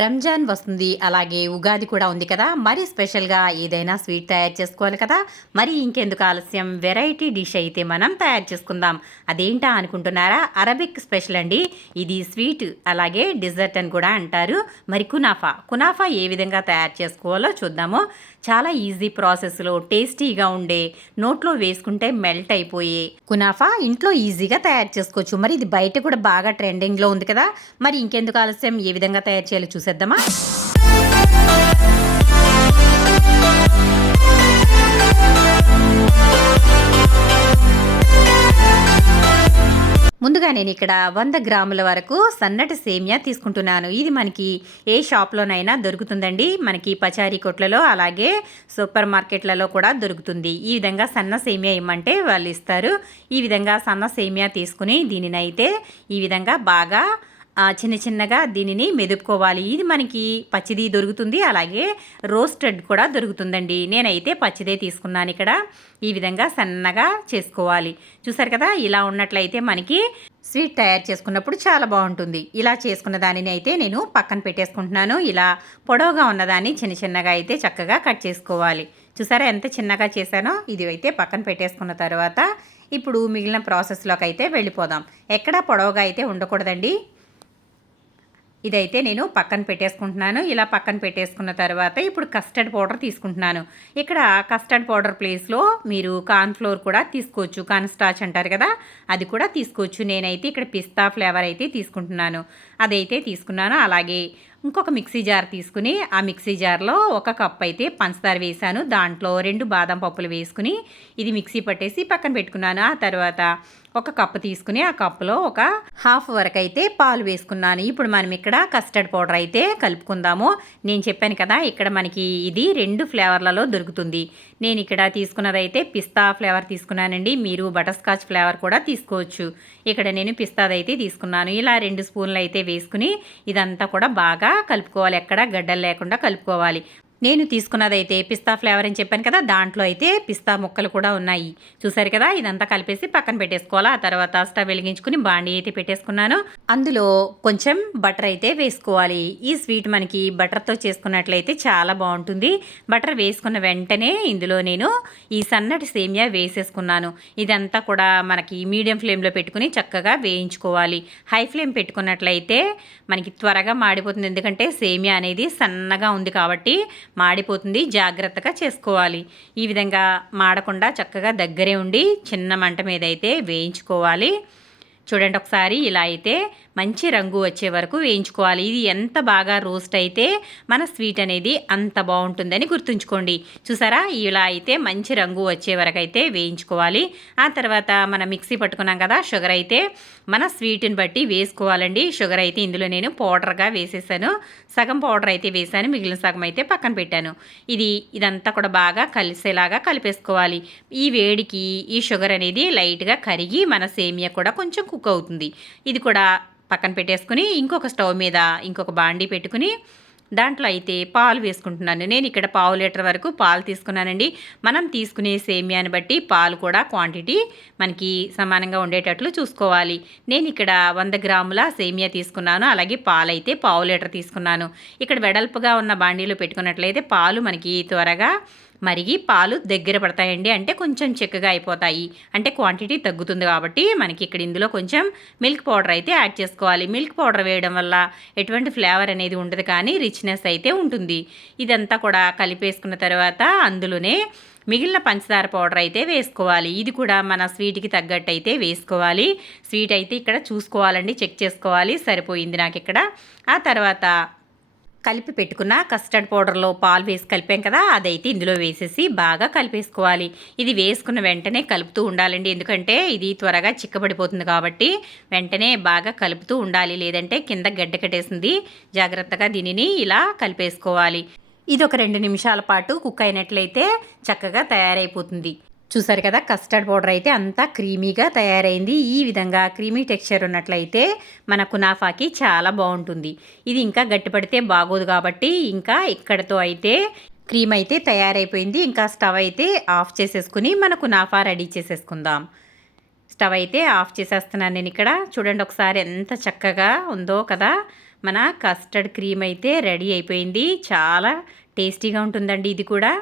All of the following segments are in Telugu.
రంజాన్ వస్తుంది. అలాగే ఉగాది కూడా ఉంది కదా! మరి స్పెషల్‌గా ఏదైనా స్వీట్ తయారు చేసుకోవాలి కదా! మరి ఇంకెందుకు ఆలస్యం వెరైటీ డిష్ అయితే మనం తయారు చేసుకుందాం. అదేంటా అనుకుంటున్నారా? అరబిక్ స్పెషల్ అండి. ఇది స్వీట్ అలాగే డిజర్ట్ అని కూడా అంటారు. మరి కునాఫా. కునాఫా ఏ విధంగా తయారు చేసుకోవాలో చూద్దాము. చాలా ఈజీ ప్రాసెస్‌లో టేస్టీగా ఉండే, నోట్లో వేసుకుంటే మెల్ట్ అయిపోయే కునాఫా ఇంట్లో ఈజీగా తయారు చేసుకోవచ్చు. మరి ఇది బయట కూడా బాగా ట్రెండింగ్‌లో ఉంది కదా! మరి ఇంకెందుకు ఆలస్యం ఏ విధంగా తయారు చేయాలో చూసేద్దామా? ముందుగా నేను ఇక్కడ 100 గ్రాముల వరకు సన్నటి సేమియా తీసుకుంటున్నాను. ఇది మనకి ఏ షాప్‌లోనైనా దొరుకుతుందండి. మనకి పచారీ కొట్లలో అలాగే సూపర్ మార్కెట్లలో కూడా దొరుకుతుంది. ఈ విధంగా సన్న సేమియా ఇమ్మంటే వాళ్ళు ఇస్తారు. ఈ విధంగా సన్న సేమియా తీసుకుని దీనినైతే ఈ విధంగా బాగా చిన్న చిన్నగా దీనిని మెదుపుకోవాలి. ఇది మనకి పచ్చిది దొరుకుతుంది. అలాగే రోస్టెడ్ కూడా దొరుకుతుందండి. నేనైతే పచ్చిదే తీసుకున్నాను ఇక్కడ. ఈ విధంగా సన్నగా చేసుకోవాలి. చూసారు కదా! ఇలా ఉన్నట్లయితే మనకి స్వీట్ తయారు చేసుకున్నప్పుడు చాలా బాగుంటుంది. ఇలా చేసుకున్న దానిని అయితే నేను పక్కన పెట్టేసుకుంటున్నాను. ఇలా పొడవుగా ఉన్నదాన్ని చిన్న చిన్నగా అయితే చక్కగా కట్ చేసుకోవాలి. చూసారా ఎంత చిన్నగా చేశానో? ఇది అయితే పక్కన పెట్టేసుకున్న తర్వాత ఇప్పుడు మిగిలిన ప్రాసెస్లోకి అయితే వెళ్ళిపోదాం. ఎక్కడా పొడవుగా అయితే ఉండకూడదండి. ఇదైతే నేను పక్కన పెట్టేసుకుంటున్నాను. ఇలా పక్కన పెట్టేసుకున్న తర్వాత ఇప్పుడు కస్టర్డ్ పౌడర్ తీసుకుంటున్నాను. ఇక్కడ కస్టర్డ్ పౌడర్ ప్లేస్లో మీరు కార్న్ ఫ్లోర్ కూడా తీసుకోవచ్చు. కార్న్ స్టార్చ్ అంటారు కదా, అది కూడా తీసుకోవచ్చు. నేనైతే ఇక్కడ పిస్తా ఫ్లేవర్ అయితే తీసుకుంటున్నాను. అదైతే తీసుకున్నాను. అలాగే ఇంకొక మిక్సీ జార్ తీసుకుని ఆ మిక్సీ జార్లో 1 కప్ అయితే పంచదార వేసాను. దాంట్లో 2 బాదం పప్పులు వేసుకుని ఇది మిక్సీ పట్టేసి పక్కన పెట్టుకున్నాను. ఆ తర్వాత 1 కప్పు తీసుకుని ఆ కప్పులో ఒక హాఫ్ వరకు అయితే పాలు వేసుకున్నాను. ఇప్పుడు మనం ఇక్కడ కస్టర్డ్ పౌడర్ అయితే కలుపుకుందాము. నేను చెప్పాను కదా, ఇక్కడ మనకి ఇది 2 ఫ్లేవర్లలో దొరుకుతుంది. నేను ఇక్కడ తీసుకున్నదైతే పిస్తా ఫ్లేవర్ తీసుకున్నానండి. మీరు బటర్ స్కాచ్ ఫ్లేవర్ కూడా తీసుకోవచ్చు. ఇక్కడ నేను పిస్తాదైతే తీసుకున్నాను. ఇలా 2 స్పూన్లు అయితే వేసుకుని ఇదంతా కూడా బాగా కలుపుకోవాలి. ఎక్కడ గడ్డలు లేకుండా కలుపుకోవాలి. నేను తీసుకున్నదైతే పిస్తా ఫ్లేవర్ అని చెప్పాను కదా, దాంట్లో అయితే పిస్తా ముక్కలు కూడా ఉన్నాయి. చూసారు కదా, ఇదంతా కలిపేసి పక్కన పెట్టేసుకోవాలి. ఆ తర్వాత స్టవ్ వెలిగించుకుని బాండీ అయితే పెట్టేసుకున్నాను. అందులో కొంచెం బటర్ అయితే వేసుకోవాలి. ఈ స్వీట్ మనకి బటర్తో చేసుకున్నట్లయితే చాలా బాగుంటుంది. బటర్ వేసుకున్న వెంటనే ఇందులో నేను ఈ సన్నటి సేమియా వేసేసుకున్నాను. ఇదంతా కూడా మనకి మీడియం ఫ్లేమ్లో పెట్టుకుని చక్కగా వేయించుకోవాలి. హై ఫ్లేమ్ పెట్టుకున్నట్లయితే మనకి త్వరగా మాడిపోతుంది. ఎందుకంటే సేమియా అనేది సన్నగా ఉంది కాబట్టి మాడిపోతుంది. జాగ్రత్తగా చేసుకోవాలి. ఈ విధంగా మాడకుండా చక్కగా దగ్గరే ఉండి చిన్న మంట మీద అయితే వేయించుకోవాలి. చూడండి ఒకసారి ఇలా అయితే మంచి రంగు వచ్చే వరకు వేయించుకోవాలి. ఇది ఎంత బాగా రోస్ట్ అయితే మన స్వీట్ అనేది అంత బాగుంటుందని గుర్తుంచుకోండి. చూసారా, ఇలా అయితే మంచి రంగు వచ్చే వరకు అయితే వేయించుకోవాలి. ఆ తర్వాత మనం మిక్సీ పట్టుకున్నాం కదా, షుగర్ అయితే మన స్వీట్ని బట్టి వేసుకోవాలండి. షుగర్ అయితే ఇందులో నేను పౌడర్గా వేసేసాను. సగం పౌడర్ అయితే వేసాను, మిగిలిన సగం అయితే పక్కన పెట్టాను. ఇదంతా కూడా బాగా కలిసేలాగా కలిపేసుకోవాలి. ఈ వేడికి ఈ షుగర్ అనేది లైట్గా కరిగి మన సేమియా కూడా కొంచెం కుక్ అవుతుంది. ఇది కూడా పక్కన పెట్టేసుకుని ఇంకొక స్టవ్ మీద ఇంకొక బాండీ పెట్టుకుని దాంట్లో అయితే పాలు వేసుకుంటున్నాను. నేను ఇక్కడ 1/2 లీటర్ వరకు పాలు తీసుకున్నానండి. మనం తీసుకునే సేమియాని బట్టి పాలు కూడా క్వాంటిటీ మనకి సమానంగా ఉండేటట్లు చూసుకోవాలి. నేను ఇక్కడ 100 గ్రాముల సేమియా తీసుకున్నాను. అలాగే పాలు అయితే 1/2 లీటర్ తీసుకున్నాను. ఇక్కడ వెడల్పుగా ఉన్న బాండీలో పెట్టుకున్నట్లయితే పాలు మనకి త్వరగా మరిగి పాలు దగ్గర పడతాయండి. అంటే కొంచెం చిక్కగా అయిపోతాయి. అంటే క్వాంటిటీ తగ్గుతుంది కాబట్టి మనకి ఇక్కడ ఇందులో కొంచెం మిల్క్ పౌడర్ అయితే యాడ్ చేసుకోవాలి. మిల్క్ పౌడర్ వేయడం వల్ల ఎటువంటి ఫ్లేవర్ అనేది ఉండదు, కానీ రిచ్నెస్ అయితే ఉంటుంది. ఇదంతా కూడా కలిపేసుకున్న తర్వాత అందులోనే మిగిలిన పంచదార పౌడర్ అయితే వేసుకోవాలి. ఇది కూడా మన స్వీట్కి తగ్గట్టు అయితే వేసుకోవాలి. స్వీట్ అయితే ఇక్కడ చూసుకోవాలండి, చెక్ చేసుకోవాలి. సరిపోయింది నాకు ఇక్కడ. ఆ తర్వాత కలిపి పెట్టుకున్న కస్టర్డ్ పౌడర్లో పాలు వేసి కలిపాం కదా, అదైతే ఇందులో వేసేసి బాగా కలిపేసుకోవాలి. ఇది వేసుకున్న వెంటనే కలుపుతూ ఉండాలండి. ఎందుకంటే ఇది త్వరగా చిక్కబడిపోతుంది కాబట్టి వెంటనే బాగా కలుపుతూ ఉండాలి. లేదంటే కింద గడ్డ కట్టేసింది. జాగ్రత్తగా దీనిని ఇలా కలిపేసుకోవాలి. ఇది ఒక 2 నిమిషాల పాటు కుక్ అయినట్లయితే చక్కగా తయారైపోతుంది. చూసారు కదా, కస్టర్డ్ పౌడర్ అయితే అంతా క్రీమీగా తయారైంది. ఈ విధంగా క్రీమీ టెక్స్చర్ ఉన్నట్లయితే మన కునాఫాకి చాలా బాగుంటుంది. ఇది ఇంకా గట్టిపడితే బాగోదు కాబట్టి ఇంకా ఇక్కడతో అయితే క్రీమ్ అయితే తయారైపోయింది. ఇంకా స్టవ్ అయితే ఆఫ్ చేసేసుకుని మన కునాఫా రెడీ చేసేసుకుందాం. స్టవ్ అయితే ఆఫ్ చేసేస్తున్నాను నేను ఇక్కడ. చూడండి ఒకసారి ఎంత చక్కగా ఉందో కదా. మన కస్టర్డ్ క్రీమ్ అయితే రెడీ అయిపోయింది. చాలా టేస్టీగా ఉంటుందండి ఇది కూడా.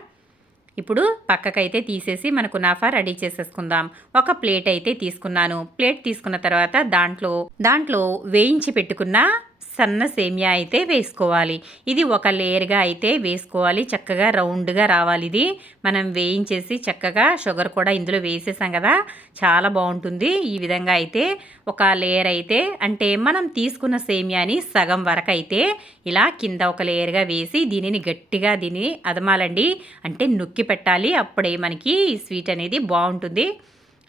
ఇప్పుడు పక్కకైతే తీసేసి మన కునాఫా రెడీ చేసేసుకుందాం. ఒక ప్లేట్ అయితే తీసుకున్నాను. ప్లేట్ తీసుకున్న తర్వాత దాంట్లో వేయించి పెట్టుకున్న సన్న సేమియా అయితే వేసుకోవాలి. ఇది ఒక లేయర్గా అయితే వేసుకోవాలి. చక్కగా రౌండ్గా రావాలి. ఇది మనం వేయించేసి చక్కగా షుగర్ కూడా ఇందులో వేసేసాం కదా, చాలా బాగుంటుంది. ఈ విధంగా అయితే ఒక లేయర్ అయితే, అంటే మనం తీసుకున్న సేమియాని సగం వరకు అయితే ఇలా కింద ఒక లేయర్గా వేసి దీనిని గట్టిగా అదమాలండి, అంటే నొక్కి పెట్టాలి. అప్పుడే మనకి స్వీట్ అనేది బాగుంటుంది.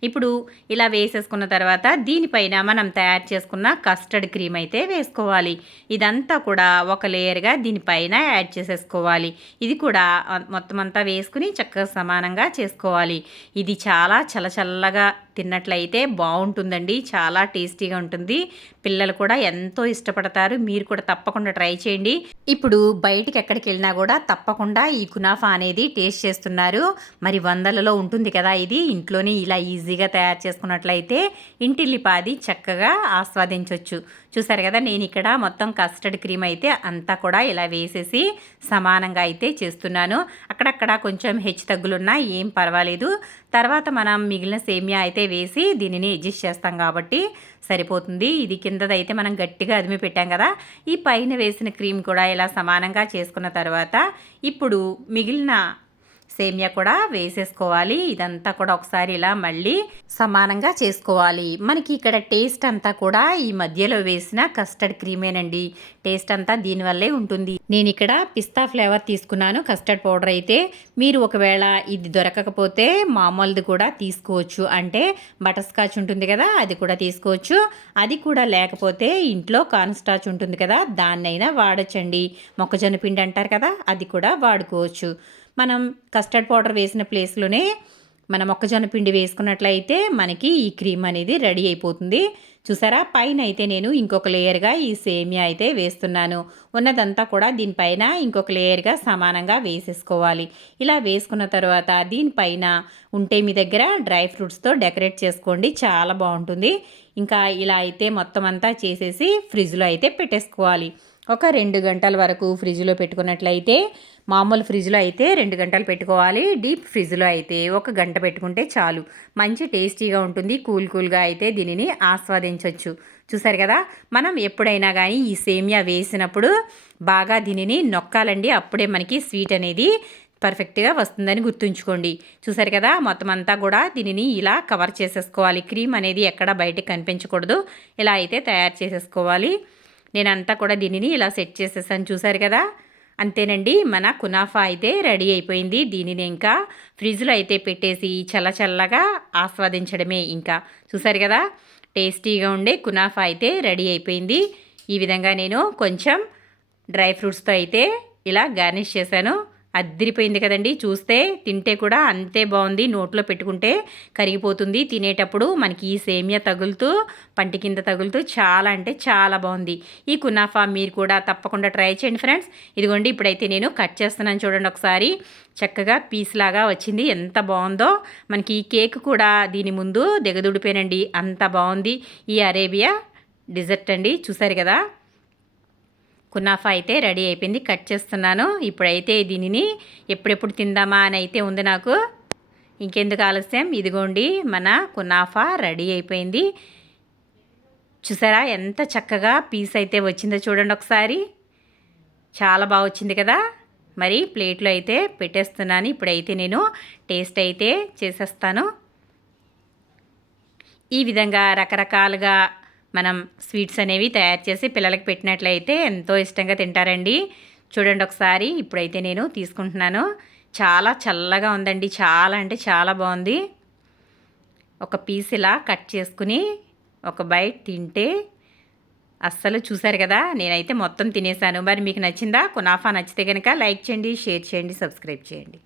ఇప్పుడు ఇలా వేసేసుకున్న తర్వాత దీనిపైన మనం తయారు చేసుకున్న కస్టర్డ్ క్రీమ్ అయితే వేసుకోవాలి. ఇదంతా కూడా ఒక లేయర్గా దీనిపైన యాడ్ చేసేసుకోవాలి. ఇది కూడా మొత్తం అంతా వేసుకుని చక్కగా సమానంగా చేసుకోవాలి. ఇది చాలా చల్లగా తిన్నట్లయితే బాగుంటుందండి. చాలా టేస్టీగా ఉంటుంది. పిల్లలు కూడా ఎంతో ఇష్టపడతారు. మీరు కూడా తప్పకుండా ట్రై చేయండి. ఇప్పుడు బయటికి ఎక్కడికి వెళ్ళినా కూడా తప్పకుండా ఈ కునాఫా అనేది టేస్ట్ చేస్తున్నారు. మరి వందలలో ఉంటుంది కదా ఇది. ఇంట్లోనే ఇలా ఈజీగా తయారు చేసుకున్నట్లయితే ఇంటిల్లిపాది చక్కగా ఆస్వాదించవచ్చు. చూసారు కదా, నేను ఇక్కడ మొత్తం కస్టర్డ్ క్రీమ్ అయితే అంతా కూడా ఇలా వేసేసి సమానంగా అయితే చేస్తున్నాను. అక్కడక్కడ కొంచెం హెచ్చు తగ్గులున్నా ఏం పర్వాలేదు. తర్వాత మనం మిగిలిన సేమియా అయితే వేసి దీనిని అడ్జస్ట్ చేస్తాం కాబట్టి సరిపోతుంది. ఇది కిందదైతే మనం గట్టిగా అదిమి పెట్టాం కదా, ఈ పైన వేసిన క్రీమ్ కూడా ఇలా సమానంగా చేసుకున్న తర్వాత ఇప్పుడు మిగిలిన సేమియా కూడా వేసేసుకోవాలి. ఇదంతా కూడా ఒకసారి ఇలా మళ్ళీ సమానంగా చేసుకోవాలి. మనకి ఇక్కడ టేస్ట్ అంతా కూడా ఈ మధ్యలో వేసిన కస్టర్డ్ క్రీమేనండి. టేస్ట్ అంతా దీనివల్లే ఉంటుంది. నేను ఇక్కడ పిస్తా ఫ్లేవర్ తీసుకున్నాను కస్టర్డ్ పౌడర్ అయితే. మీరు ఒకవేళ ఇది దొరకకపోతే మామూలుది కూడా తీసుకోవచ్చు. అంటే బటర్ స్కాచ్ ఉంటుంది కదా, అది కూడా తీసుకోవచ్చు. అది కూడా లేకపోతే ఇంట్లో కార్న్ స్టార్చ్ ఉంటుంది కదా, దాన్నైనా వాడచ్చండి. మొక్కజొన్న పిండి అంటారు కదా, అది కూడా వాడుకోవచ్చు. మనం కస్టర్డ్ పౌడర్ వేసిన ప్లేస్లోనే మనం మొక్కజొన్న పిండి వేసుకున్నట్లయితే మనకి ఈ క్రీమ్ అనేది రెడీ అయిపోతుంది. చూసారా, పైన అయితే నేను ఇంకొక లేయర్గా ఈ సేమియా అయితే వేస్తున్నాను. ఉన్నదంతా కూడా దీనిపైన ఇంకొక లేయర్గా సమానంగా వేసేసుకోవాలి. ఇలా వేసుకున్న తర్వాత దీనిపైన ఉంటే మీ దగ్గర డ్రై ఫ్రూట్స్తో డెకరేట్ చేసుకోండి, చాలా బాగుంటుంది. ఇంకా ఇలా అయితే మొత్తం అంతా చేసేసి ఫ్రిడ్జ్లో అయితే పెట్టేసుకోవాలి. ఒక 2 గంటల వరకు ఫ్రిడ్జ్లో పెట్టుకున్నట్లయితే, మామూలు ఫ్రిడ్జ్లో అయితే 2 గంటలు పెట్టుకోవాలి. డీప్ ఫ్రిడ్జ్లో అయితే 1 గంట పెట్టుకుంటే చాలు. మంచి టేస్టీగా ఉంటుంది. కూల్గా అయితే దీనిని ఆస్వాదించవచ్చు. చూసారు కదా, మనం ఎప్పుడైనా కానీ ఈ సేమియా వేసినప్పుడు బాగా దీనిని నొక్కాలండి. అప్పుడే మనకి స్వీట్ అనేది పర్ఫెక్ట్గా వస్తుందని గుర్తుంచుకోండి. చూసారు కదా, మొత్తం అంతా కూడా దీనిని ఇలా కవర్ చేసేసుకోవాలి. క్రీమ్ అనేది ఎక్కడ బయటకు కనిపించకూడదు. ఇలా అయితే తయారు చేసేసుకోవాలి. నేనంతా కూడా దీనిని ఇలా సెట్ చేసేసాను. చూసారు కదా, అంతేనండి, మన కునాఫా అయితే రెడీ అయిపోయింది. దీనిని ఇంకా ఫ్రిడ్జ్లో అయితే పెట్టేసి చల్లగా ఆస్వాదించడమే. ఇంకా చూసారు కదా, టేస్టీగా ఉండే కునాఫా అయితే రెడీ అయిపోయింది. ఈ విధంగా నేను కొంచెం డ్రై ఫ్రూట్స్తో అయితే ఇలా గార్నిష్ చేశాను. అద్దిరిపోయింది కదండి. చూస్తే తింటే కూడా అంతే బాగుంది. నోట్లో పెట్టుకుంటే కరిగిపోతుంది. తినేటప్పుడు మనకి ఈ సేమియా తగులుతూ పంటి కింద తగులుతూ చాలా అంటే చాలా బాగుంది. ఈ కునాఫా మీరు కూడా తప్పకుండా ట్రై చేయండి ఫ్రెండ్స్. ఇదిగోండి, ఇప్పుడైతే నేను కట్ చేస్తున్నాను. చూడండి ఒకసారి, చక్కగా పీస్ లాగా వచ్చింది. ఎంత బాగుందో. మనకి ఈ కేక్ కూడా దీని ముందు దిగదుడిపోయినండి, అంత బాగుంది. ఈ అరేబియా డిజర్ట్ అండి. చూసారు కదా, కునాఫా అయితే రెడీ అయిపోయింది. కట్ చేస్తున్నాను. ఇప్పుడైతే దీనిని ఎప్పుడెప్పుడు తిందామా అని అయితే ఉంది నాకు. ఇంకెందుకు ఆలస్యం, ఇదిగోండి మన కునాఫా రెడీ అయిపోయింది. చూసారా ఎంత చక్కగా పీస్ అయితే వచ్చిందో చూడండి ఒకసారి. చాలా బాగా వచ్చింది కదా. మరి ప్లేట్లో అయితే పెట్టేస్తున్నాను. ఇప్పుడైతే నేను టేస్ట్ అయితే చేసేస్తాను. ఈ విధంగా రకరకాలుగా మనం స్వీట్స్ అనేవి తయారు చేసి పిల్లలకి పెట్టినట్లయితే ఎంతో ఇష్టంగా తింటారండి. చూడండి ఒకసారి, ఇప్పుడైతే నేను తీసుకుంటున్నాను. చాలా చల్లగా ఉందండి. చాలా అంటే చాలా బాగుంది. ఒక పీస్ ఇలా కట్ చేసుకుని ఒక బైట్ తింటే అస్సలు, చూసారు కదా, నేనైతే మొత్తం తినేసాను. మరి మీకు నచ్చిందా? కునాఫా నచ్చితే కనుక లైక్ చేయండి, షేర్ చేయండి, సబ్స్క్రైబ్ చేయండి.